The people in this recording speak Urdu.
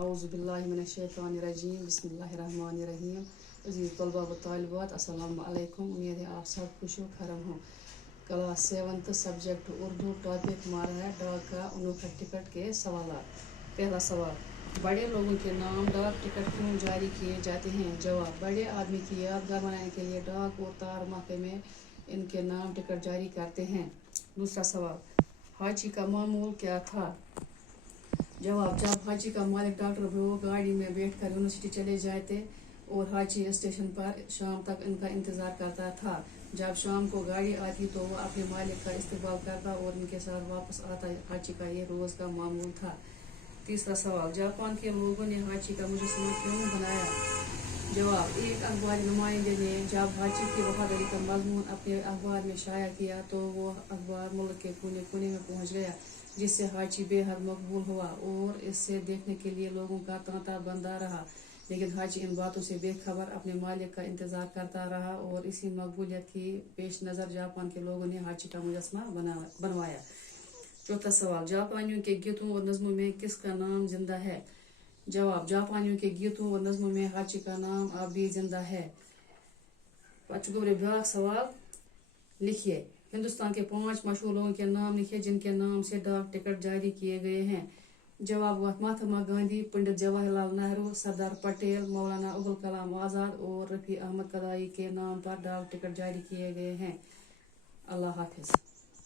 اعوذ باللہ من الشیطان الرجیم بسم اللہ الرحمن الرحیم عزیز طلبہ و طالبات السلام علیکم. امید ہے آپ سب خوش و خرم ہوں. کلاس 7 سبجیکٹ اردو ٹاپک ہمارا ہے ڈاک کا انوکھا ٹکٹ کے سوالات. پہلا سوال: بڑے لوگوں کے نام ڈاک ٹکٹ کیوں جاری کیے جاتے ہیں؟ جواب: بڑے آدمی کی یادگار بنانے کے لیے ڈاک اور تار محکمے ان کے نام ٹکٹ جاری کرتے ہیں. دوسرا سوال: حاجی کا معمول کیا تھا؟ جواب: جب حاجی کا مالک ڈاکٹر وہ گاڑی میں بیٹھ کر یونیورسٹی چلے جاتے اور حاجی اسٹیشن پر شام تک ان کا انتظار کرتا تھا. جب شام کو گاڑی آتی تو وہ اپنے مالک کا استقبال کرتا اور ان کے ساتھ واپس آتا. حاجی کا یہ روز کا معمول تھا. تیسرا سوال: جاپان کے لوگوں نے حاجی کا مجسمہ کیوں بنایا؟ جواب: ایک اخباری نمائندے نے جب حاجی کی وفاداری کا مضمون اپنے اخبار میں شائع کیا تو وہ اخبار ملک کے کونے کونے میں پہنچ گیا، جس سے حاجی بے حد مقبول ہوا اور اسے دیکھنے کے لیے لوگوں کا تانتا بندہ رہا. لیکن حاجی ان باتوں سے بے خبر اپنے مالک کا انتظار کرتا رہا اور اسی مقبولیت کی پیش نظر جاپان کے لوگوں نے حاجی کا مجسمہ بنوایا. چوتھا سوال: جاپانیوں کے گیتوں اور نظموں میں کس کا نام زندہ ہے؟ جواب: جاپانیوں کے گیتوں اور نظموں میں حاجی کا نام اب بھی زندہ ہے. بیاکھ سوال لکھیے. ہندوستان کے 5 مشہور لوگوں کے نام لکھیے جن کے نام سے ڈاک ٹکٹ جاری کیے گئے ہیں. جواب: مہاتما گاندھی، پنڈت جواہر لال نہرو، سردار پٹیل، مولانا ابوالکلام آزاد اور رفیع احمد کدائی کے نام پر ڈاک ٹکٹ جاری کیے گئے ہیں. اللہ حافظ.